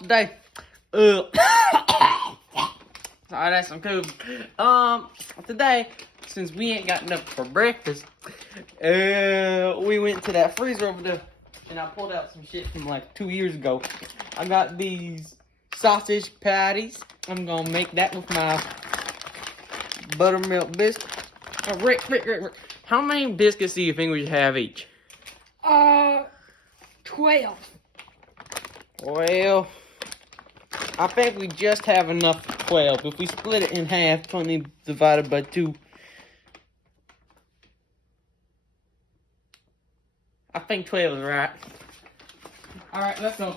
today, sorry, that's some cool. Today, since we ain't got enough for breakfast, we went to that freezer over there, and I pulled out some shit from like 2 years ago. I got these sausage patties. I'm gonna make that with my buttermilk biscuit. Rick, how many biscuits do you think we should have each? 12. Well, I think we just have enough for 12. If we split it in half, 20 divided by 2. I think 12 is right. Alright, let's go.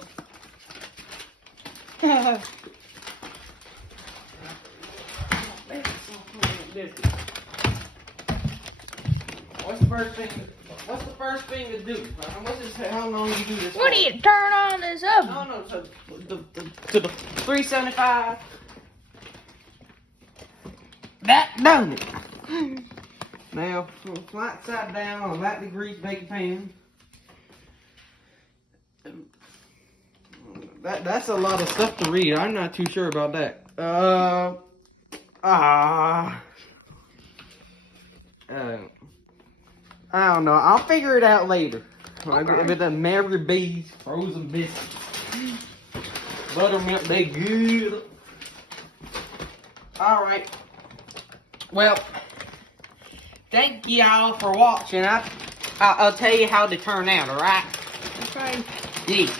What's the first thing to do? How long do you do this? What do you turn on this oven? No, to the 375. That done it. Now, flat side down on a lightly greased baking pan. That's a lot of stuff to read. I'm not too sure about that. I don't know. I'll figure it out later. Okay. With the Mary B's frozen biscuits. Buttermilk, they good. Alright. Well, thank y'all for watching. I'll tell you how they turn out, alright? Okay. Yeah.